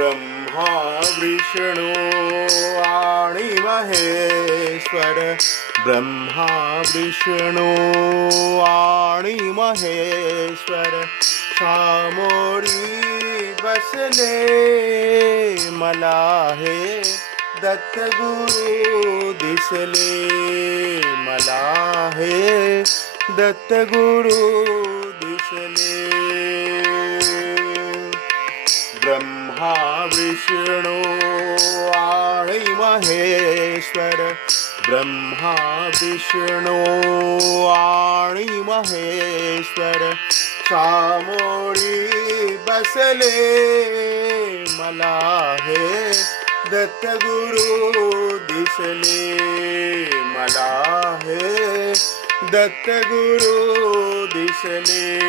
ब्रह्मा विष्णू आणि महेश्वर, ब्रह्मा विष्णू आणि महेश्वर सामोरी बसले मला हे दत्तगुरु दिसले, मला हे दत्तगुरु दिसले। ब्रह्मा विष्णू आणि महेश्वर, ब्रह्मा विष्णू आणि महेश्वर सामोरी बसले मला हे दत्तगुरु दिसले, मला हे दत्तगुरु दिसले।